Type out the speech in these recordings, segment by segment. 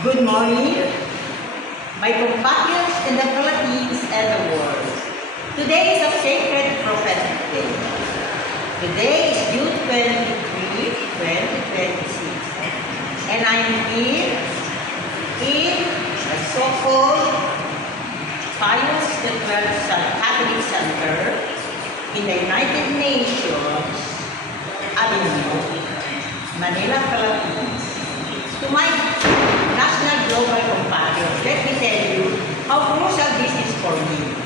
Good morning, my compatriots in the Philippines and the world. Today is a sacred prophetic day. Today is June 23, 2026. And I'm here in the so-called Pius XII Catholic Center in the United Nations, Avignon, Manila, Philippines. To my national global compatriots, let me tell you how crucial this is for me.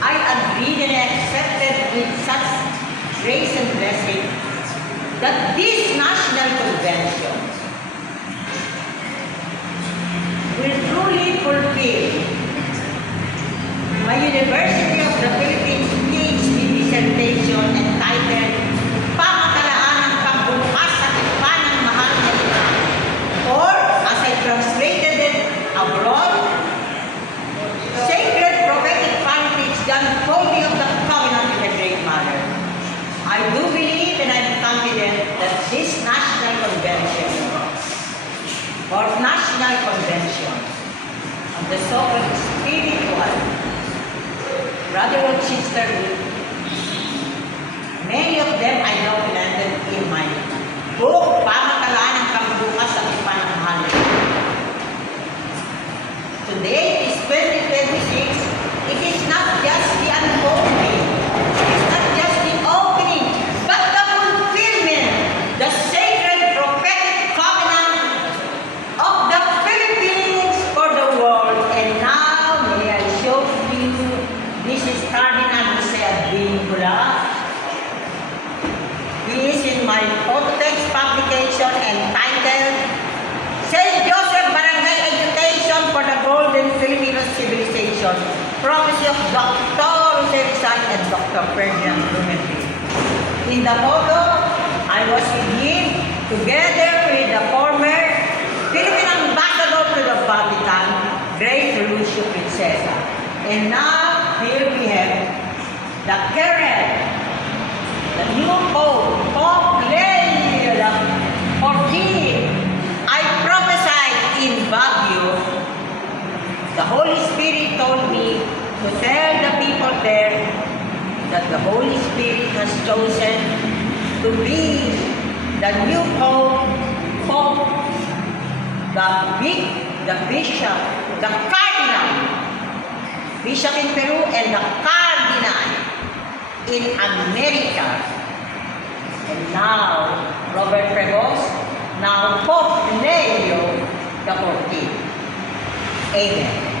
I agreed and accepted with such grace and blessing that this national convention will truly fulfill my University of the Philippines PhD dissertation entitled Pamatalaan ng Pagbukas sa Tipan ng Mahal na Ina, or as I translated it abroad, Sacred Prophetic Politics, the unfolding of the covenant with the Great Mother. I do believe and I'm confident that this national convention, or national convention, of the so-called spiritual brotherhood, sisterhood, many of them I documented in my book, Pamatalaan ng Pagbukas sa Tipan ng Mahal na Ina. Today is 2026. It is not just the unfolding, it is not just the opening, but the fulfillment, the sacred prophetic covenant of the Philippines for the world. And now, may I show you, this is Cardinal Jose Advincula. He is in my photo text publication entitled St. Joseph Barangay Education for the Golden Filipino Civilization, Prophecy of Dr. Jose Rizal and Dr. Ferdinand Blumentritt. In the photo, I was with him together with the former Philippine Ambassador to the Vatican, Grace Lucio Princesa. And now, here we have the current, the new Pope, Pope Leo XIV. I prophesied in Baguio. The Holy Spirit told me to tell the people there that the Holy Spirit has chosen to be the new Pope, the Bishop, the Cardinal, Bishop in Peru and the Cardinal in America. And now, Robert Prevost, now Pope Leo XIV. Amen.